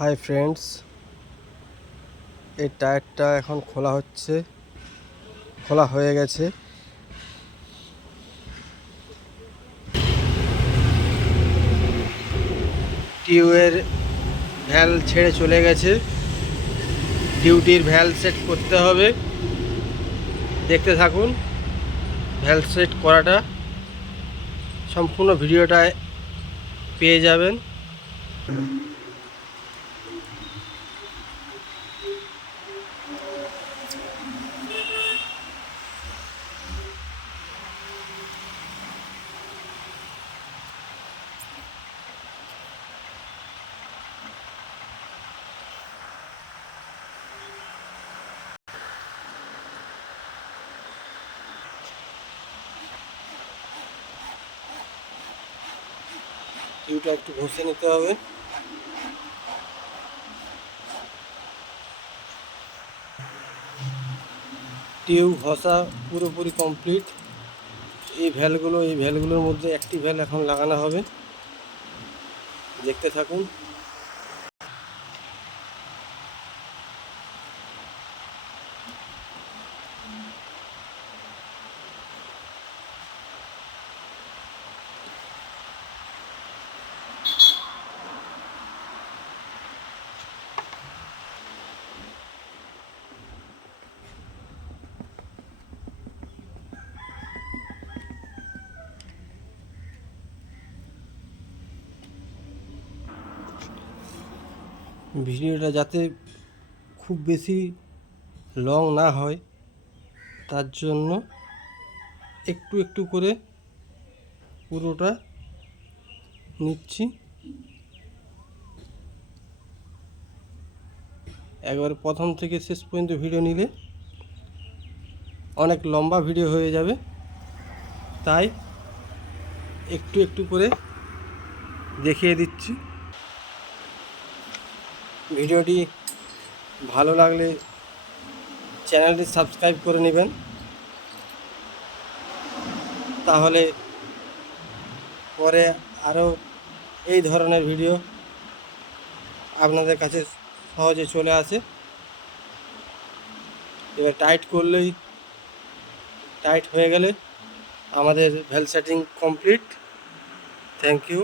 Hi friends, এই টায়ারটা এখন খোলা হয়ে গেছে। টিউবের ভ্যাল ছেড়ে চলে গেছে। ডিউটির ভ্যাল সেট করতে হবে, দেখতে থাকুন। ভ্যাল সেট করাটা সম্পূর্ণ ভিডিওটায় পেয়ে যাবেন। টিউবটা একটু ঘষে নিতে হবে। টিউব ঘষা পুরোপুরি কমপ্লিট। এই ভ্যালগুলোর মধ্যে একটি ভ্যাল এখন লাগানো হবে, দেখতে থাকুন। ভিডিওটা যাতে খুব বেশি লং না হয়, তার জন্য একটু একটু করে পুরোটা নিচ্ছি। একবার প্রথম থেকে শেষ পর্যন্ত ভিডিও নিলে অনেক লম্বা ভিডিও হয়ে যাবে, তাই একটু একটু করে দেখিয়ে দিচ্ছি। ভিডিওটি ভালো লাগলে চ্যানেলটি সাবস্ক্রাইব করে নেবেন, তাহলে পরে আরও এই ধরনের ভিডিও আপনাদের কাছে সহজে চলে আসে। এবার টাইট হয়ে গেলে আমাদের valve setting complete. Thank you.